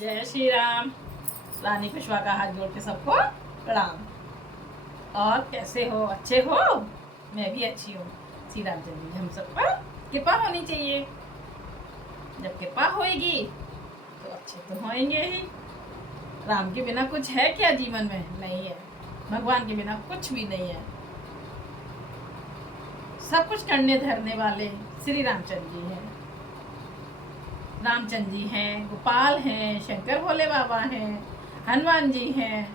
जय श्री राम। रानी पेशवा का हाथ जोड़ के सबको प्रणाम। और कैसे हो? अच्छे हो? मैं भी अच्छी हूँ। श्री रामचंद्र जी हम सब पर कृपा होनी चाहिए। जब कृपा होएगी तो अच्छे तो होएंगे ही। राम के बिना कुछ है क्या जीवन में? नहीं है। भगवान के बिना कुछ भी नहीं है। सब कुछ करने धरने वाले श्री रामचंद्र जी हैं। रामचंद्र जी हैं, गोपाल हैं, शंकर भोले बाबा हैं, हनुमान जी हैं,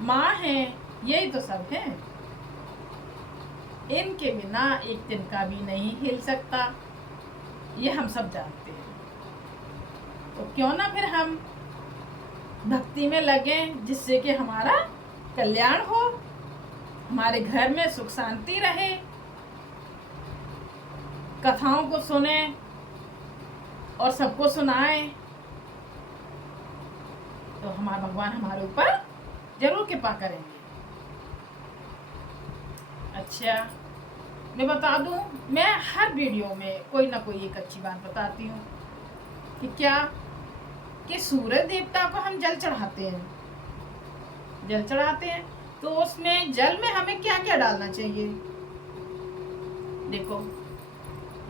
माँ हैं, यही तो सब हैं। इनके बिना एक दिन का भी नहीं हिल सकता, ये हम सब जानते हैं। तो क्यों ना फिर हम भक्ति में लगे, जिससे कि हमारा कल्याण हो, हमारे घर में सुख शांति रहे, कथाओं को सुने और सबको सुनाए, तो हमारा भगवान हमारे ऊपर जरूर कृपा करेंगे। अच्छा, मैं बता दूं, मैं हर वीडियो में कोई ना कोई एक अच्छी बात बताती हूँ कि क्या कि सूरज देवता को हम जल चढ़ाते हैं। जल चढ़ाते हैं तो उसमें जल में हमें क्या क्या डालना चाहिए? देखो,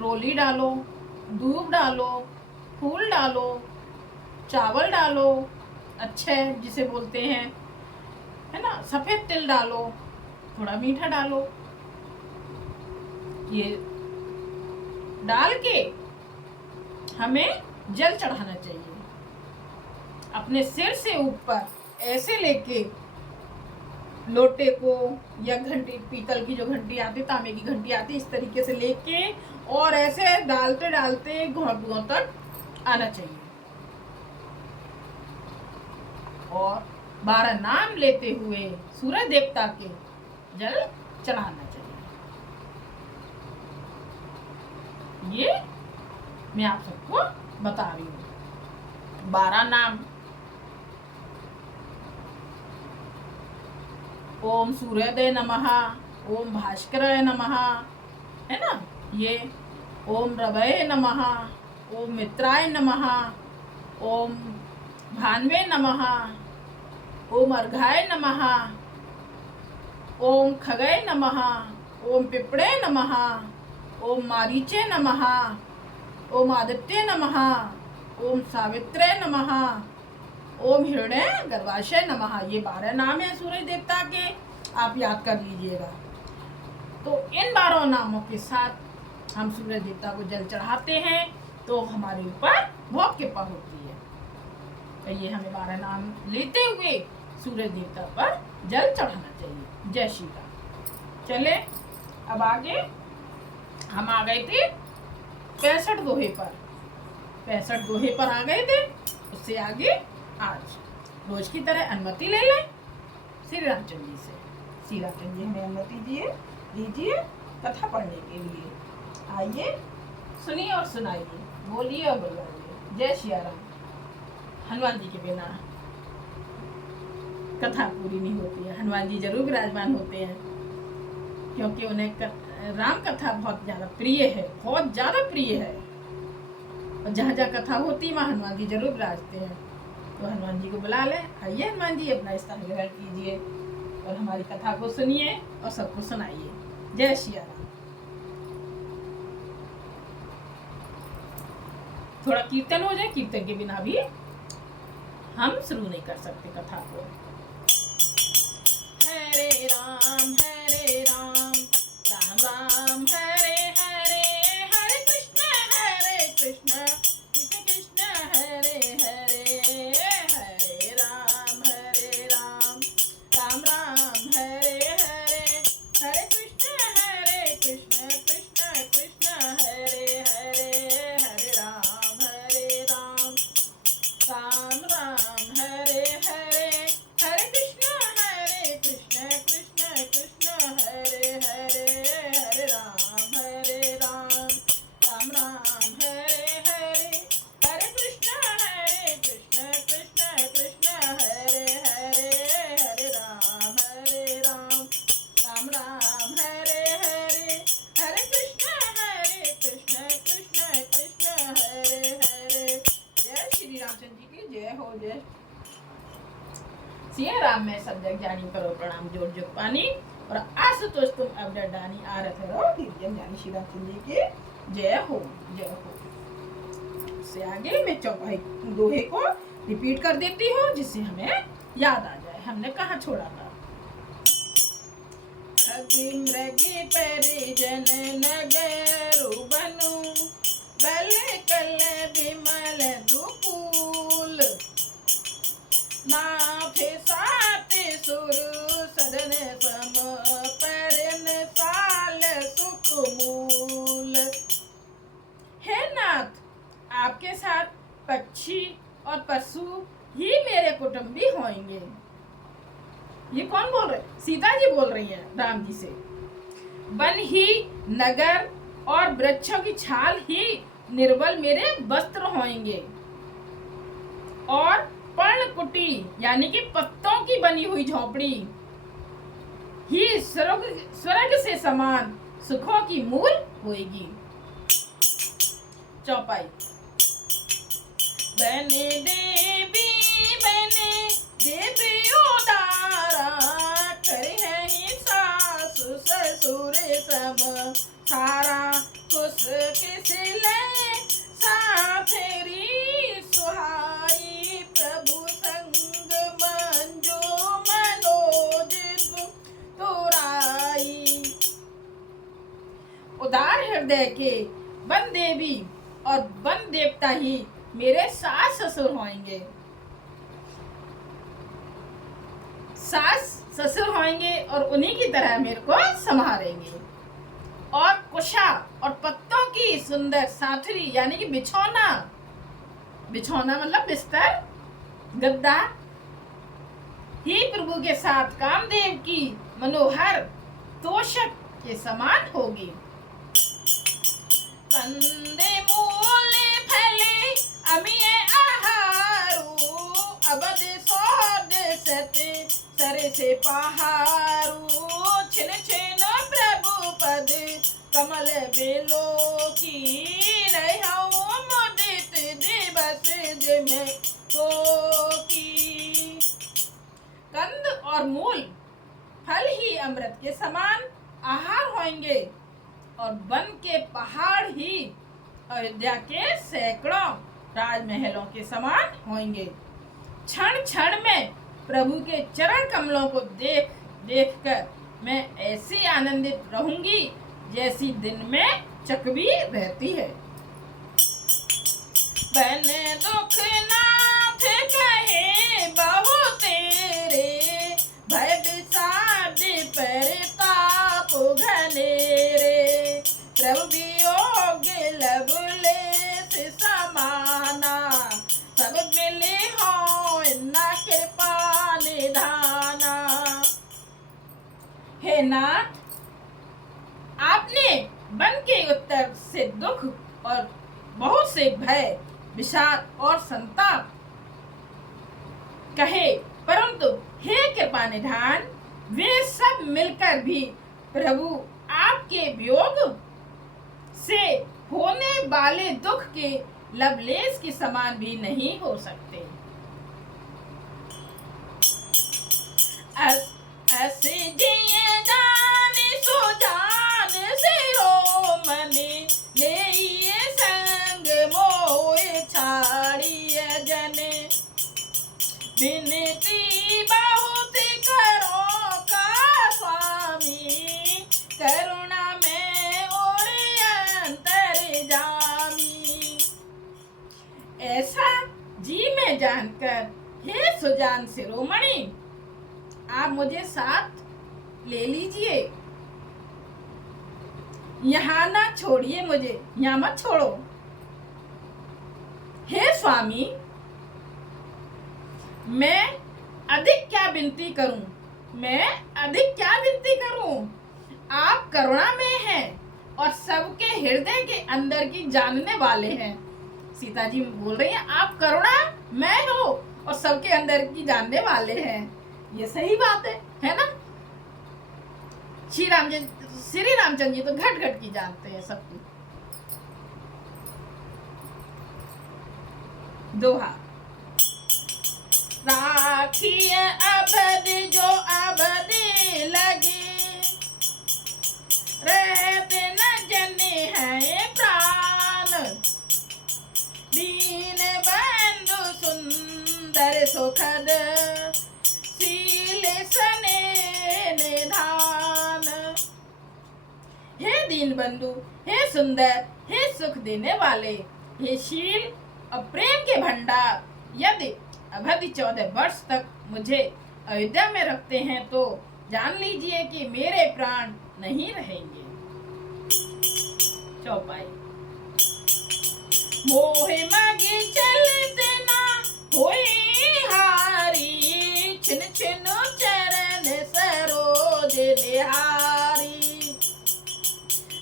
रोली डालो, दूध डालो, फूल डालो, चावल डालो, अच्छे जिसे बोलते हैं, है ना, सफेद तिल डालो, थोड़ा मीठा डालो। ये डाल के हमें जल चढ़ाना चाहिए। अपने सिर से ऊपर ऐसे लेके लोटे को, या घंटी, पीतल की जो घंटी आती, तांबे की घंटी आती, इस तरीके से लेके और ऐसे डालते डालते घुटनों तक आना चाहिए। और 12 नाम लेते हुए सूरज देवता के जल चढ़ाना चाहिए। ये मैं आप सबको बता रही हूँ। 12 नाम: ओम सूर्योदय नमः, ओम भास्कराय नमः, है ना, ये ओम रवये नमः, ओम मित्राय नमः, ओम भान्वे नमः, ओम अर्घाय नमः, ओम खगय नमः, ओम पिपड़े नमः, ओम मारीचे नमः, ओम आदित्य नमः, ओम सावित्रे नमः, ओम हिरण्य गर्भाशय नमः। ये 12 नाम है सूरज देवता के, आप याद कर लीजिएगा। तो इन 12 नामों के साथ हम सूरज देवता को जल चढ़ाते हैं तो हमारे ऊपर बहुत कृपा होती है। तो ये हमें 12 नाम लेते हुए सूरज देवता पर जल चढ़ाना चाहिए। जय श्री राम। चले अब आगे, हम आ गए थे 65 दोहे पर। 65 दोहे पर आ गए थे। उससे आगे आज रोज की तरह अनुमति ले लें श्री रामचंद्र जी से। श्री रामचंद्र जी हमें अनुमति दीजिए कथा पढ़ने के लिए। आइए, सुनिए और सुनाइए, बोलिए और बुलवाइए। जय श्री राम। हनुमान जी के बिना कथा पूरी नहीं होती है। हनुमान जी जरूर विराजमान होते हैं, क्योंकि उन्हें राम कथा बहुत ज़्यादा प्रिय है, बहुत ज़्यादा प्रिय है। और जहाँ जहाँ कथा होती है वहाँ हनुमान जी जरूर विराजते हैं। तो हनुमान जी को बुला ले। आइए हनुमान जी, अपना स्थान ग्रहण कीजिए और हमारी कथा को सुनिए और सबको सुनाइए। जय श्री राम। थोड़ा कीर्तन हो जाए, कीर्तन के बिना भी हम शुरू नहीं कर सकते कथा को। हरे राम राम राम हरे हरे, हरे कृष्ण कृष्ण कृष्ण हरे हरे, हरे राम राम राम हरे हरे, हरे कृष्ण कृष्ण कृष्ण हरे हरे, हरे राम राम राम हरे हरे, हरे कृष्ण कृष्ण कृष्ण जय हो जय सिया राम में सब जग जानी करो प्रणाम जोर जोग पानी और आशुतोष तुम अब डानी आरत रहो दिव्यम ज्ञानी श्री रामचंद्र जी की जय हो जय हो। से आगे मैं चौपाई दोहे को रिपीट कर देती हूँ जिससे हमें याद आ जाए हमने कहाँ छोड़ा था। खगी मृगी परिजन नगरु बनु बल कल विमल दुकूल नाथे साते सुरु सदन सम परन साल सुख मूल। हे नाथ आपके साथ पक्षी और पशु ही मेरे कुटुंबी होंगे। ये कौन बोल रहे? सीता जी बोल रही हैं राम जी से। वन ही नगर और वृक्षों की छाल ही निर्बल मेरे वस्त्र होंगे और पर्णकुटी यानी कि पत्तों की बनी हुई झोपड़ी ही स्वर्ग से समान सुखों की मूल होएगी। चौपाई बने देवी उदारा करे है ही सासु ससुर सम सारा कुछ किसले साथेरी सुहाई प्रभु संग मंजो मनोज तुराई। उदार हृदय के वन देवी और वन देवता ही मेरे सास ससुर होंगे। सास ससुर होंगे और उन्हीं की तरह मेरे को संभालेंगे और कुशा और पत्तों की सुंदर साथरी यानी कि बिछौना मतलब बिस्तर गद्दा ही प्रभु के साथ कामदेव की मनोहर तोषक के समान होगी। कंदे मूले फले अमिये आहारू अबद सोद सते सरे से पहारू छिन छिन प्रभु पद कमल बेलो की रहूं मुदित दिवस जिमे को की। कंद और मूल फल ही अमृत के समान आहार होंगे और वन के पहाड़ ही अयोध्या के सैकड़ों राजमहलों के समान होंगे। क्षण क्षण में प्रभु के चरण कमलों को देख देख कर मैं ऐसी आनंदित रहूंगी जैसी दिन में चकवी रहती है। बन दुख नाथ कहे बहु तेरे भय विषाद परताप घनेरे प्रभु वियोग लवलेस समाना सब मिले हो ना कृपा निधाना। हे नाथ आपने वन के उत्तर से दुख और बहुत से भय विषाद और संताप कहे परंतु हे कृपा निधान वे सब मिलकर भी प्रभु आपके वियोग से होने वाले दुख के लवलेश के समान भी नहीं हो सकते। ऐसे जिए जाने सो जान सिरो मने ले संग मोए छाड़िए जने बिनती बहुत करो का स्वामी करुणा में और अंतर जामी। ऐसा जी में जानकर हे सुजान शिरोमणि आप मुझे साथ ले लीजिए, यहाँ ना छोड़िए मुझे, यहाँ मत छोड़ो। हे स्वामी मैं अधिक क्या विनती करूं, आप करुणा में हैं और सबके हृदय के अंदर की जानने वाले हैं। सीता जी बोल रही हैं आप करुणा मैं हो और सबके अंदर की जानने वाले हैं। ये सही बात है ना। श्री रामचंद्र जी तो घट घट की जानते हैं सबकी। दोहा राखिए अवध जो अवध लगे, रहते न जने है प्राण, दीन बंधु सुंदर सुखद, शील सने निधान। हे दीन बंधु, हे सुंदर, हे सुख देने वाले, हे शील और प्रेम के भंडार, यदि अवधि 14 वर्ष तक मुझे अयोध्या में रखते हैं तो जान लीजिए कि मेरे प्राण नहीं रहेंगे। चौपाई। मोहे मागे चलते ना होई हारी, छिन छिन चरण सरोज निहारी,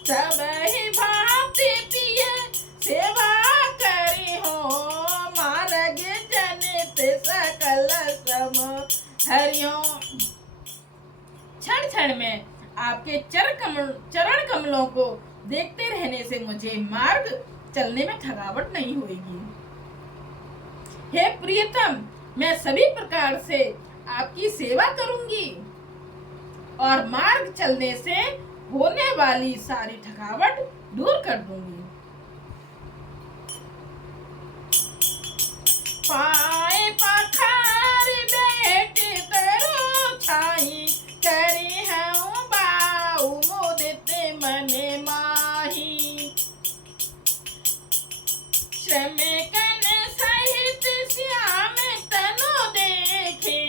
सब ही भांति पिए सेवा करी हो, मार्ग जनित सकल सम हरियो। क्षण क्षण में आपके चरण कमलों को देखते रहने से मुझे मार्ग चलने में थकावट नहीं होगी। हे प्रियतम, मैं सभी प्रकार से आपकी सेवा करूंगी और मार्ग चलने से होने वाली सारी थकावट दूर कर दूंगी। पाए पखार बेट तरो छाई, करी हूँ बाऊ मुदित मने माही, श्रम कन सहित श्याम तनु देखे,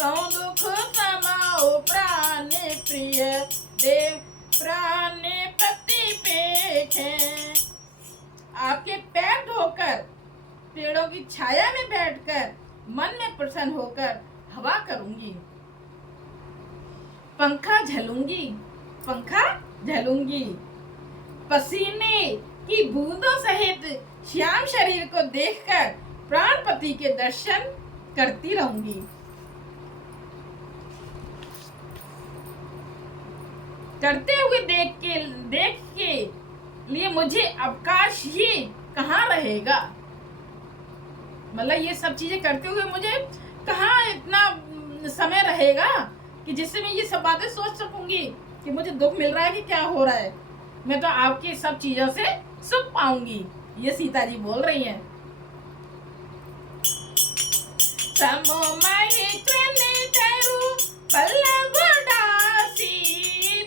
कौन दुख समाओ प्राण प्रिय देव प्राण पति पेखे। आपके पैर धोकर पेड़ों की छाया में बैठकर मन में प्रसन्न होकर हवा करूंगी, पंखा झलूंगी, पसीने की बूंदों सहित श्याम शरीर को देखकर प्राणपति के दर्शन करती रहूंगी। करते हुए देख के लिए मुझे अवकाश ही कहाँ रहेगा। मतलब ये सब चीजें करते हुए मुझे कहाँ इतना समय रहेगा कि जिससे मैं ये सब बातें सोच सकूंगी कि मुझे दुख मिल रहा है कि क्या हो रहा है। मैं तो आपकी सब चीजों से सुख पाऊंगी, ये सीता जी बोल रही हैं। पल्लव दासी,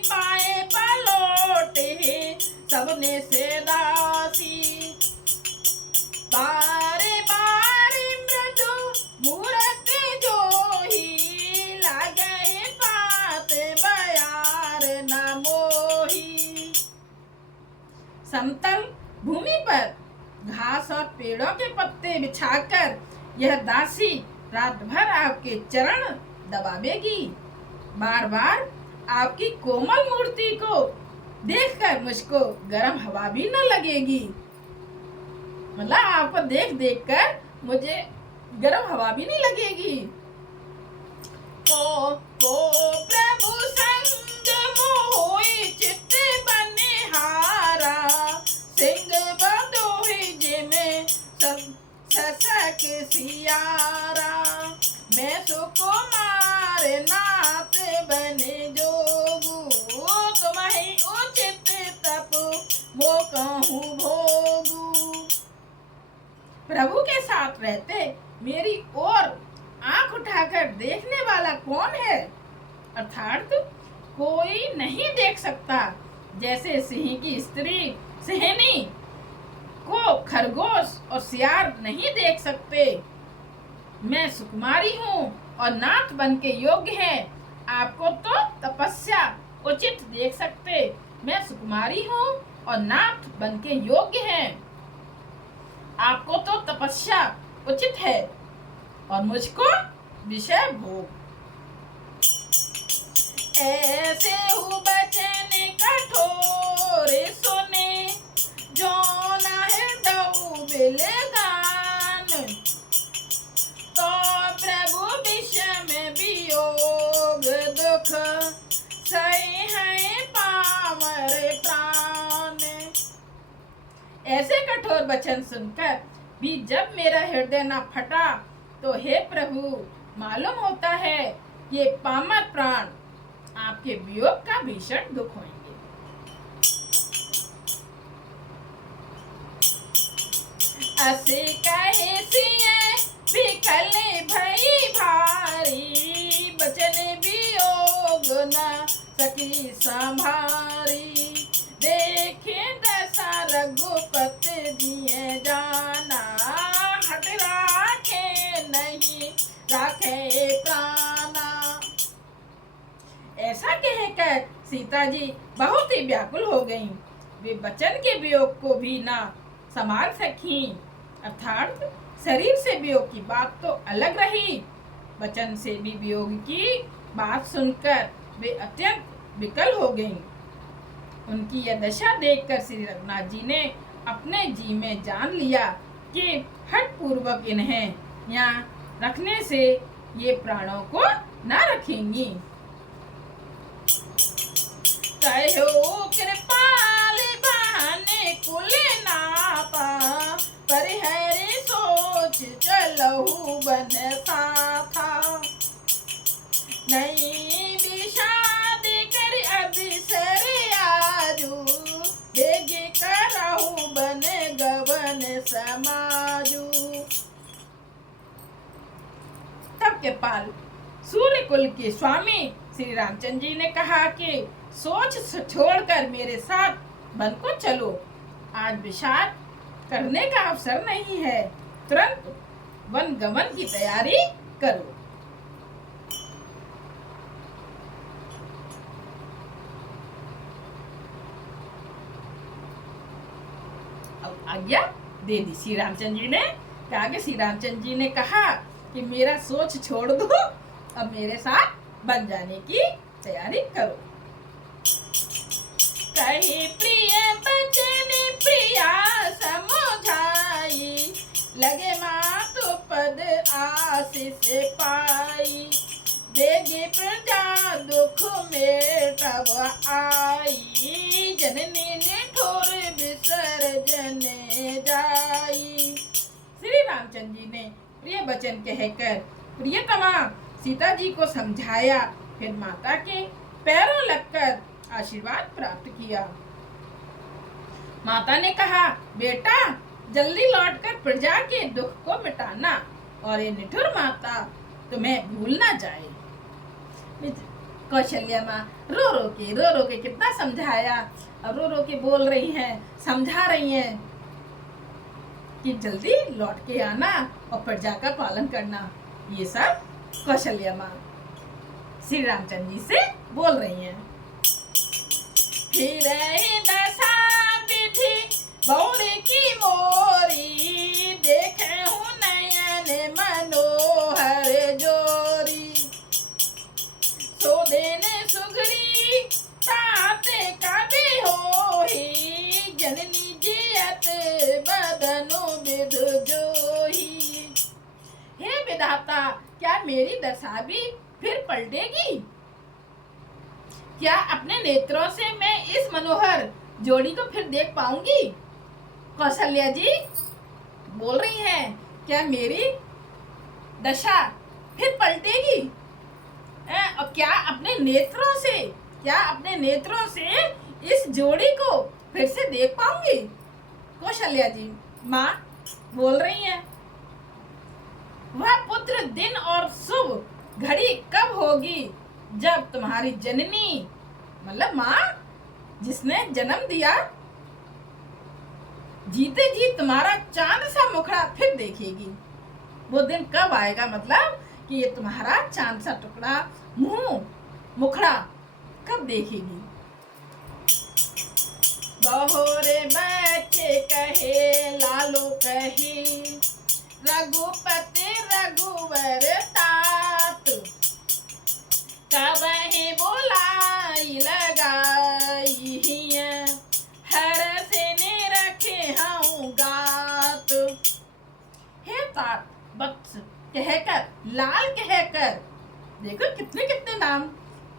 पाए पलोटे सबने से दासी, बारे बारे मृदु मूरत जोही, लागे पात बयार न मोही। समतल भूमि पर घास और पेड़ों के पत्ते बिछाकर यह दासी रात भर आपके चरण दबावेगी। बार बार आपकी कोमल मूर्ति को देखकर मुझको गर्म हवा भी न लगेगी। मतलब आपको देख देख कर मुझे गर्म हवा भी नहीं लगेगी। को प्रभु संग मोहि चित्त बनिहारा, सिंह बदोहि जिमें ससक सियारा, मैं सुकुमार नाथ बने जोगू, तुम्हें उचित तप वो कहूँ भोगू। प्रभु के साथ रहते मेरी ओर आंख उठाकर देखने वाला कौन है? अर्थात कोई नहीं देख सकता। जैसे सिंह की स्त्री सिंहनी को खरगोश और सियार नहीं देख सकते। मैं सुकुमारी हूँ और नाथ बन के योग्य है। आपको तो तपस्या उचित देख सकते। मैं सुकुमारी हूँ और नाथ बन के योग्य है। आपको तो तपस्या उचित है और मुझको विषय भोग। ऐसे हूँ बचन कठोर सुने, जो न हृदय बिलगान, तो प्रभु विषम वियोग दुख, सही है पामर प्राण। ऐसे कठोर वचन सुनकर भी जब मेरा हृदय न फटा तो हे प्रभु, मालूम होता है ये पामर प्राण आपके वियोग का भीषण दुख होंगे। असे कहे सिए विकल भई भारी, बचन वियोग न सकी संभारी। देखे दशा रघुपति दिए जाना, हट राखे नहीं राखे प्राणा। ऐसा कहकर सीता जी बहुत ही व्याकुल हो गईं। वे वचन के वियोग को भी ना संभाल सकी। अर्थात शरीर से वियोग की बात तो अलग रही, वचन से भी वियोग की बात सुनकर वे अत्यंत विकल हो गईं। उनकी यह दशा देखकर श्री रघुनाथ जी ने अपने जी में जान लिया कि हठ पूर्वक इन्हें यहाँ रखने से ये प्राणों को न रखेंगी। कहो कृपाल बहाने कुल नापा, परिहरि सोच चलहु बन साथा। नहीं विषाद कर अभिसर आजू, देगे करहु बन गवन समाजू। तब कृपाल सूर्य कुल के स्वामी श्री रामचंद्र जी ने कहा कि सोच छोड़कर मेरे साथ वन को चलो। आज विषाद करने का अवसर नहीं है, तुरंत वन गमन की तैयारी करो। अब आज्ञा दे दी श्री रामचंद्र जी ने। कहा कि श्री रामचंद्र जी ने कहा कि मेरा सोच छोड़ दो, अब मेरे साथ बन जाने की तैयारी करो। कहे प्रिय बचन प्रिया समझाई, लगे मातु पद आशीष पाई। देगी प्रजा दुख में तब आई, जननी ने ठोर विसर्जन जाई। श्री रामचंद्र जी ने प्रिय वचन कहकर प्रियतमा सीता जी को समझाया, फिर माता के पैरों लगकर आशीर्वाद प्राप्त किया। माता ने कहा, बेटा जल्दी लौटकर प्रजा के दुख को मिटाना, और ये निठुर माता तुम्हें भूल ना जाए। कौशल्या माँ रो रो के कितना समझाया, अब रो रो के बोल रही हैं, समझा रही हैं कि जल्दी लौट के आना और प्रजा का पालन करना। ये सब कौशल्या माँ श्री रामचंद्र जी से बोल रही हैं। फिर दशा विधि बौर की मोरी, देखे हूँ नयन मनोहर जोरी। सो दिन सुघरी तात कभी होही, जननी जियत बदनु विध जोही। हे विधाता, क्या मेरी दशा भी फिर पलटेगी? क्या अपने नेत्रों से मैं इस मनोहर जोड़ी को फिर देख पाऊंगी? कौशल्या जी बोल रही हैं, क्या मेरी दशा फिर पलटेगी? और क्या अपने नेत्रों से इस जोड़ी को फिर से देख पाऊंगी? कौशल्या जी माँ बोल रही हैं, वह पुत्र दिन और शुभ घड़ी कब होगी, जब तुम्हारी जननी मतलब माँ जिसने जन्म दिया जीते जी तुम्हारा चांद सा मुखड़ा फिर देखेगी। वो दिन कब आएगा, मतलब कि ये तुम्हारा चांद सा टुकड़ा मुंह मुखड़ा कब देखेगी। बहोरे बच्चे कहे लालो कही, रघुपति रघुवर तात। कबहि बुलाई लगाई हिय, हर से रखे हूँ गात। हे तात वत्स कहकर, लाल कहकर, देखो कितने कितने नाम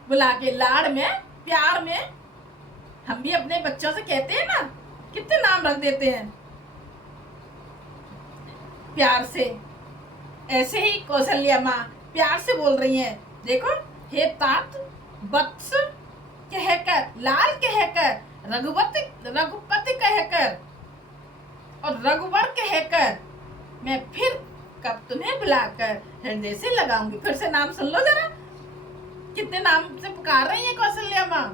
बुला के, लाड़ में प्यार में हम भी अपने बच्चों से कहते हैं ना, कितने नाम रख देते हैं प्यार से। ऐसे ही कौशल्या माँ प्यार से बोल रही हैं, देखो, हे तात वत्स कहकर, लाल कहकर, रघुपति कहकर और रघुवर कहकर मैं फिर कब तुम्हें बुलाकर हृदय से लगाऊंगी। फिर से नाम सुन लो जरा, कितने नाम से पुकार रही है कौशल्या माँ।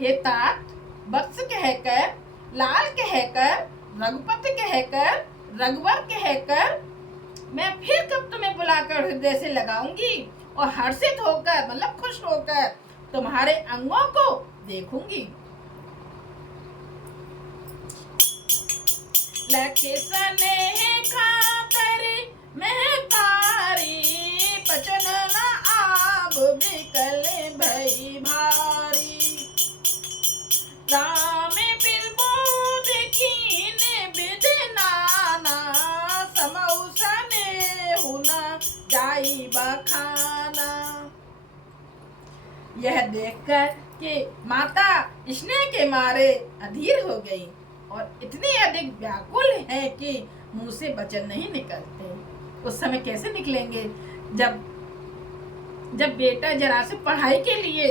हे तात वत्स कहकर, लाल कहकर, रघुपति कहकर, रघुवर कहकर मैं फिर कब तुम्हें बुलाकर हृदय से लगाऊंगी और हर्षित होकर, मतलब खुश होकर तुम्हारे अंगों को देखूंगी। लखे स्नेह खातर महतारी, बचन न आब बिकल भई भारी। राम बिरबोध कीन बिध नाना, समऊ स्नेहु न जाई बखाना। यह देखकर कि माता स्नेह के मारे अधीर हो गई और इतनी अधिक व्याकुल है कि मुंह से वचन नहीं निकलते। उस समय कैसे निकलेंगे जब बेटा जरा से पढ़ाई के लिए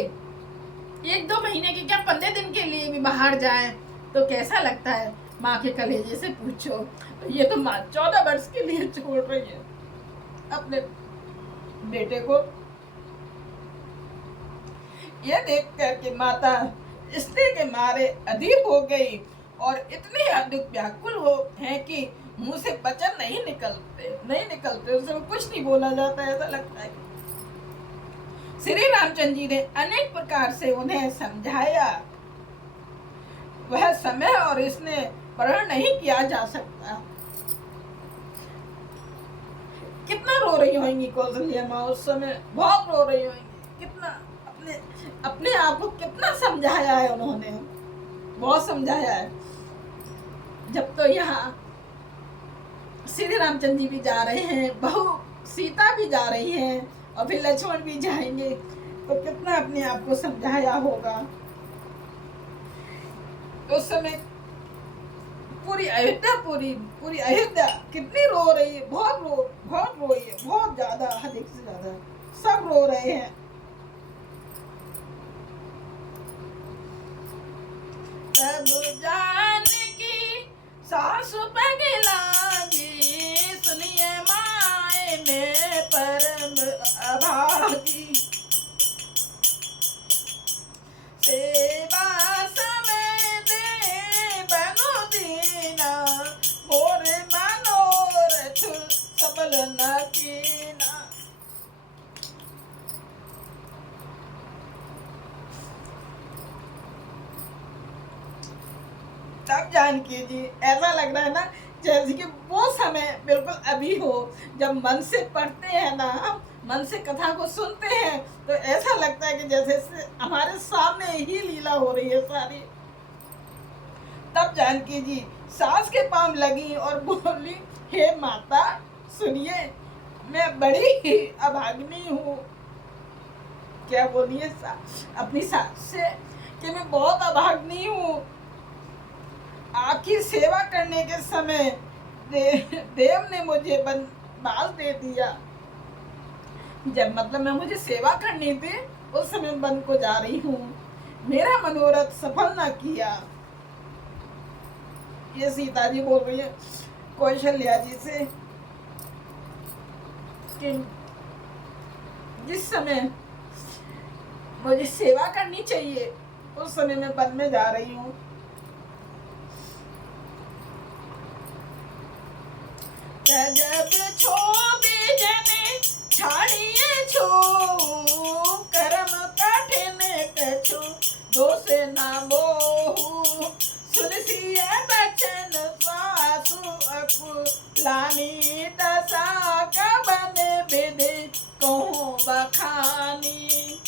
1-2 महीने की क्या 15 दिन के लिए भी बाहर जाए तो कैसा लगता है। माँ के कलेजे से पूछो, ये तो माँ 14 वर्ष के लिए छोड़ रही है अपने बेटे को। यह देख कर के माता स्नेह के मारे अधीर हो गई और इतनी अधिक व्याकुल हो है कि मुंह से वचन नहीं निकलते, उससे कुछ नहीं बोला जाता, ऐसा लगता है। श्री रामचंद्र जी ने अनेक प्रकार से उन्हें समझाया, वह समय और इसने ग्रहण नहीं किया जा सकता। कितना रो रही होंगी कौशल्या माँ उस समय, बहुत रो रही होंगी। कितना अपने आप को कितना समझाया है उन्होंने, बहुत समझाया है। जब तो यहाँ श्री रामचंद्र जी भी जा रहे हैं, बहू सीता भी जा रही है और फिर लक्ष्मण भी जाएंगे, तो कितना अपने आप को समझाया होगा। उस समय पूरी अयोध्या कितनी रो रही है, बहुत रो रही है, बहुत ज्यादा, अधिक से ज्यादा सब रो रहे हैं। तब जानकी सासु पगलागी, सुनिए माए में परम अभागी। सेवा समय दे बनो दीना, मोर मनोरथ सफल न कीना। तब जानकी जी ऐसा लग रहा है ना जैसे कि वो समय बिल्कुल अभी हो, जब मन से पढ़ते हैं ना, मन से कथा को सुनते हैं तो ऐसा लगता है कि जैसे हमारे सामने ही लीला हो रही है सारी। तब जानकी जी सास के पांव लगी और बोली, हे माता सुनिए, मैं बड़ी ही अभागिनी हूँ। क्या बोलिए अपनी सास से कि मैं बहुत अभागिनी हूँ। आपकी सेवा करने के समय देव ने मुझे बाल दे दिया, जब मतलब मैं मुझे सेवा करनी थी उस समय वन को जा रही हूँ, मेरा मनोरथ सफल ना किया। ये सीता जी बोल रही है कौशल्या जी से कि जिस समय मुझे सेवा करनी चाहिए उस समय मैं वन में जा रही हूँ। जब छो बीजने छाड़िए छो, कर्म कठिन कछु दोष न मोहु। सुनसिए बचन स्वासु अकुलानी, दशा कबन विधि कहूँ बखानी।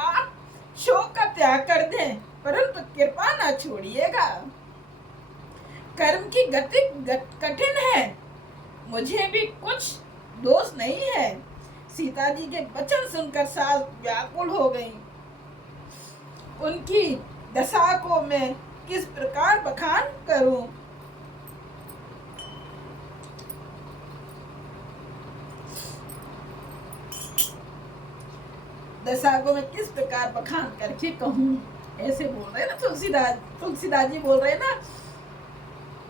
आप शोक का त्याग कर दें परंतु कृपा न छोड़िएगा। कर्म की गति कठिन है, मुझे भी कुछ दोष नहीं है। सीता जी के वचन सुनकर सास व्याकुल हो गई। उनकी दशा को मैं किस प्रकार बखान करूं। दशा को मैं किस प्रकार बखान करके कहूँ। ऐसे बोल रहे ना तुलसीदास जी बोल रहे ना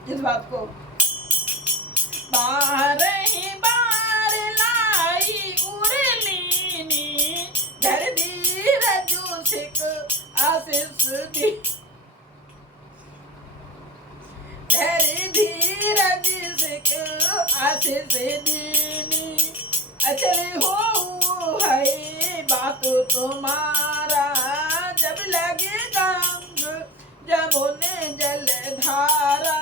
इस बात को। बार ही बार लाई उरलीनी धर धीरजु सिख आशीष दी, धर धीरज सिख आशीष दीनी, अचल हो है बात तुम्हारा जब लगे गंग जमुने जल धारा।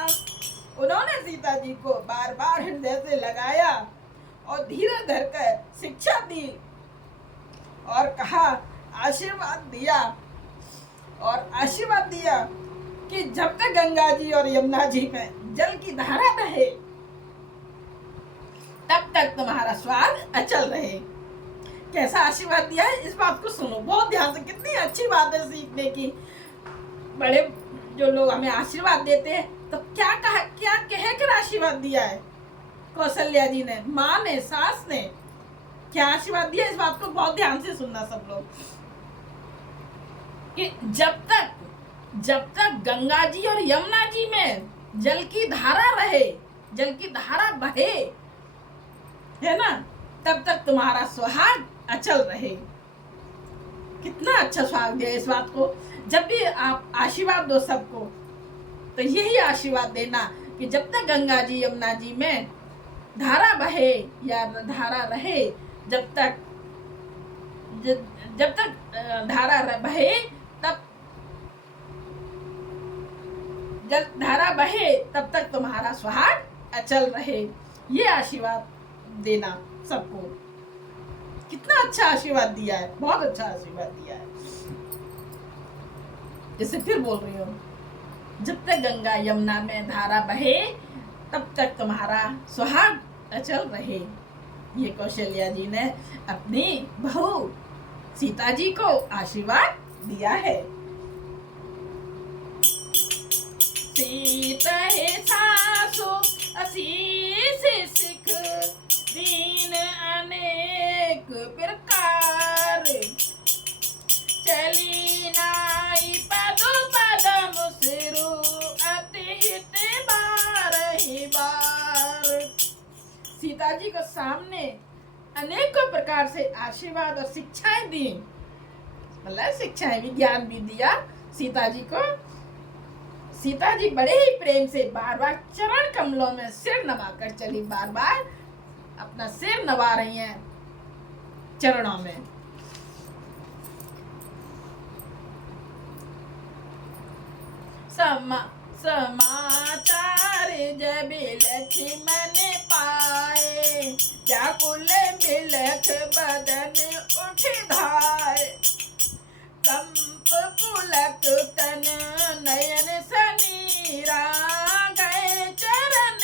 उन्होंने सीता जी को बार बार हृदय से लगाया और धीरे धर कर शिक्षा दी और कहा, आशीर्वाद दिया और आशीर्वाद दिया कि जब तक गंगा जी और यमुना जी में जल की धारा बहे तब तक तुम्हारा स्वाद अचल रहे। कैसा आशीर्वाद दिया है इस बात को सुनो बहुत ध्यान से। कितनी अच्छी बात है सीखने की। बड़े जो लोग हमें आशीर्वाद देते हैं तो क्या कह कर आशीर्वाद दिया है कौशल्या जी ने, माँ ने, सास ने क्या आशीर्वाद दिया। इस बात को बहुत ध्यान से सुनना सब लोग कि जब तक गंगा जी और यमुना जी में जल की धारा रहे, जल की धारा बहे, है ना, तब तक तुम्हारा सुहाग अचल रहे। कितना अच्छा सुहाग दिया इस बात को। जब भी आप आशीर्वाद दो सबको तो यही आशीर्वाद देना कि जब तक गंगा जी यमुना जी में धारा बहे या धारा रहे, जब तक धारा बहे तब तक तुम्हारा सुहाग अचल रहे। ये आशीर्वाद देना सबको। कितना अच्छा आशीर्वाद दिया है, बहुत अच्छा आशीर्वाद दिया है। इसे फिर बोल रही हूँ, जब तक गंगा यमुना में धारा बहे तब तक तुम्हारा सुहाग अचल रहे। ये कौशल्या जी ने अपनी बहू सीता जी को आशीर्वाद दिया है। सीता है सासु आशीष सिख दीन अनेक प्रकार, चली नाई पदु पदम सिरु अति हित बारहि बार। सीता जी को सामने अनेकों प्रकार से आशीर्वाद और शिक्षाएं दी, मतलब शिक्षाएं भी, ज्ञान भी दिया सीता जी को। सीता जी बड़े ही प्रेम से बार बार चरण कमलों में सिर नवाकर चली, बार बार अपना सिर नवा रही हैं चरणों में। समाचार जब लक्ष्मण पाए, व्याकुल बिलख बदन उठ धाय, कंप पुलक तन नयन समीरा, गए चरण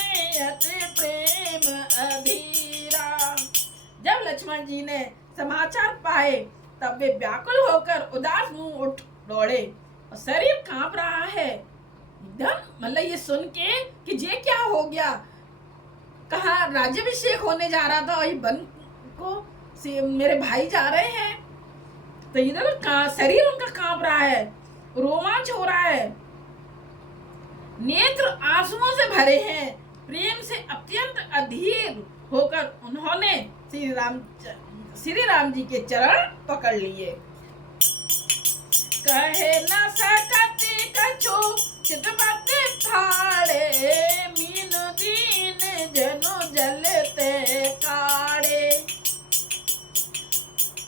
अति प्रेम अधीरा। जब लक्ष्मण जी ने समाचार पाए तब वे व्याकुल होकर उदास मुंह उठ दौड़े और शरीर कांप रहा है एकदम, मतलब ये सुन के कि ये क्या हो गया, कहा राज्याभिषेक होने जा रहा था और वन को मेरे भाई जा रहे हैं, तो इधर शरीर उनका कांप रहा है, रोमांच हो रहा है, नेत्र आंसुओं से भरे हैं, प्रेम से अत्यंत अधीर होकर उन्होंने श्री राम जी के चरण पकड़ लिए। कहे न सकती कछु चितवत फाड़े, मीन दीन जनु जलते काड़े,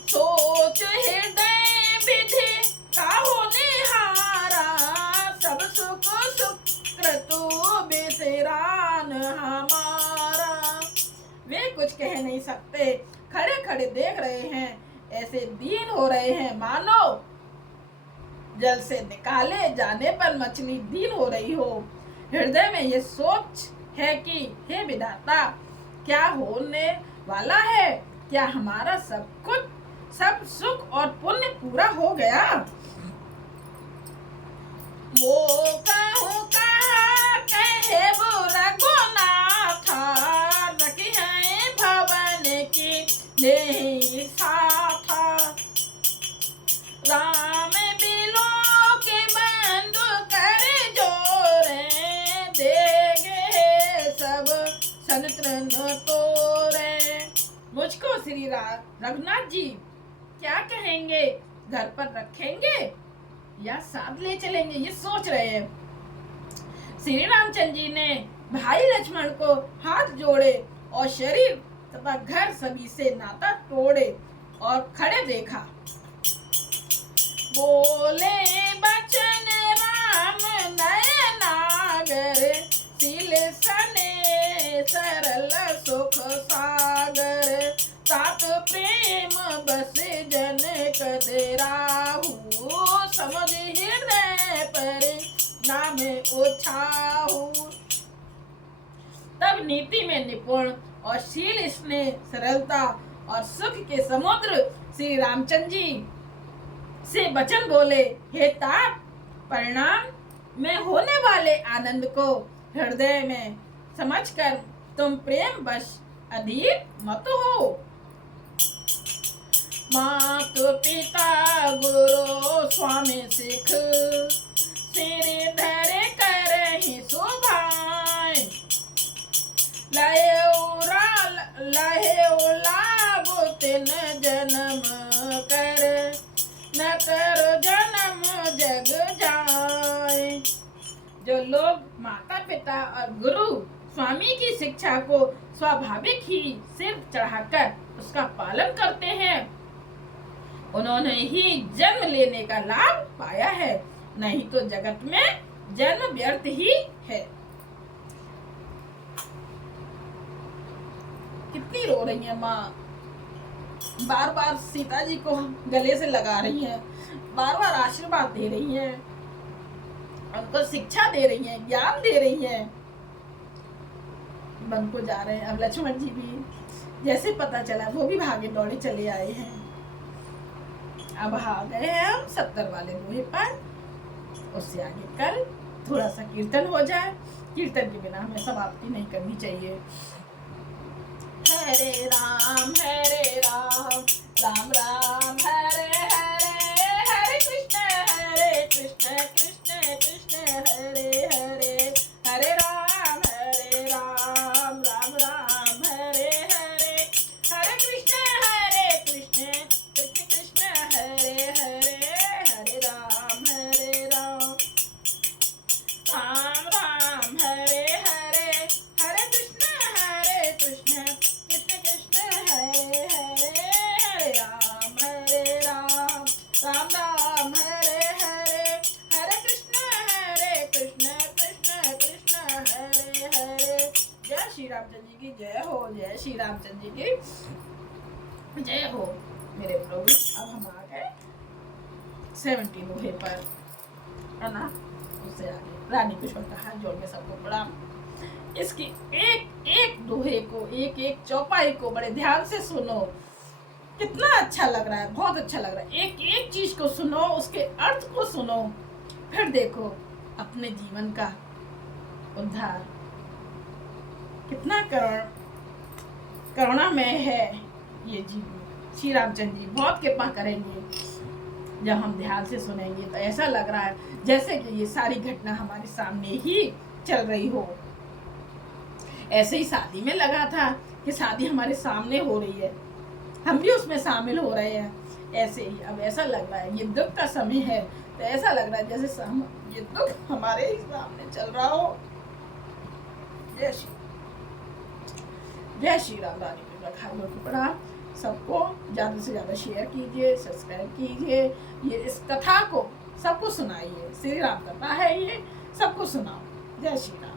सोच हृदय विधि काहू निहारा, सब सुख सुक्रतु बिसरान हमारा। वे कुछ कह नहीं सकते, खड़े खड़े देख रहे हैं, ऐसे दीन हो रहे हैं मानो जल से निकाले जाने पर मछली दीन हो रही हो। हृदय में ये सोच है कि हे विधाता, क्या होने वाला है, क्या हमारा सब सुख और पुण्य पूरा हो गया। वो कहूँ कहा कहे बुरा गुना था, रखी है भवन की नहीं साथा, श्री रघुनाथ जी क्या कहेंगे, घर पर रखेंगे या साथ ले चलेंगे, ये सोच रहे हैं। श्री रामचंद्र जी ने भाई लक्ष्मण को हाथ जोड़े और शरीर तथा घर सभी से नाता तोड़े और खड़े देखा। बोले बचन राम नयनागर, सील सने सरल सुख सागर, तात प्रेम बस जनक दे राहु, समझ हृदय पर नाम उछाहु। तब नीति में निपुण और शील स्नेह सरलता और सुख के समुद्र श्री रामचंद्र जी से वचन बोले, हे तात, परिणाम में होने वाले आनंद को हृदय में समझकर तुम प्रेम वश अधीर मत हो। मात पिता गुरु स्वामी सिख, सिर धरे करहि सुभाए, लहे लाभ तिन जन्म कर, न करो जन्म जग जाए। जो लोग माता पिता और गुरु स्वामी की शिक्षा को स्वाभाविक ही सिर चढ़ाकर उसका पालन करते हैं, उन्होंने ही जन्म लेने का लाभ पाया है, नहीं तो जगत में जन्म व्यर्थ ही है। कितनी रो रही है माँ, बार बार सीता जी को गले से लगा रही है, बार बार आशीर्वाद दे रही है, उनको शिक्षा दे रही है, ज्ञान दे रही है। वन को जा रहे हैं। अब लक्ष्मण जी भी जैसे पता चला वो भी भागे दौड़े चले आए हैं। अब आ गए हैं हम 70 वाले लोहे पर। उससे आगे कल थोड़ा सा कीर्तन हो जाए। कीर्तन के बिना हमें समाप्ति नहीं करनी चाहिए। हरे राम राम राम हरे हरे, हरे कृष्ण कृष्ण कृष्ण हरे हरे, हरे राम राम राम हरे हरे, हरे कृष्ण कृष्ण कृष्ण हरे हरे, हरे राम राम राम हरे हरे, हरे कृष्ण कृष्ण कृष्ण हरे हरे, हरे राम राम राम हरे हरे, हरे कृष्ण कृष्ण कृष्ण हरे हरे। जय श्री रामचंद्र जी की जय हो, जय श्री रामचंद्र जी की जय हो। मेरे प्रभु अब हम आ गए 70 लोहे पर, है ना। उससे आगे रानी को छोटा हाथ जोड़ के सबको प्रणाम। इसकी एक एक दोहे को, एक एक चौपाई को बड़े ध्यान से सुनो। कितना अच्छा लग रहा है, बहुत अच्छा लग रहा है। एक एक चीज को सुनो, उसके अर्थ को सुनो, फिर देखो अपने जीवन का उद्धार। कितना करुणामय है ये जीवन। श्री रामचंद्र जी बहुत कृपा करेंगे। जब हम ध्यान से सुनेंगे तो ऐसा लग रहा है जैसे कि ये सारी घटना हमारे सामने ही चल रही हो। ऐसे ही शादी में लगा था कि शादी हमारे सामने हो रही है, हम भी उसमें शामिल हो रहे हैं। ऐसे ही अब ऐसा लग रहा है ये दुख का समय है, तो ऐसा लग रहा है जैसे ये दुख हमारे ही सामने चल रहा हो। जय श्री राम। रानी को प्रणाम। सबको ज़्यादा से ज़्यादा शेयर कीजिए, सब्सक्राइब कीजिए, ये इस कथा को सबको सुनाइए। श्री राम कथा है ये, सबको सुनाओ। जय श्री राम।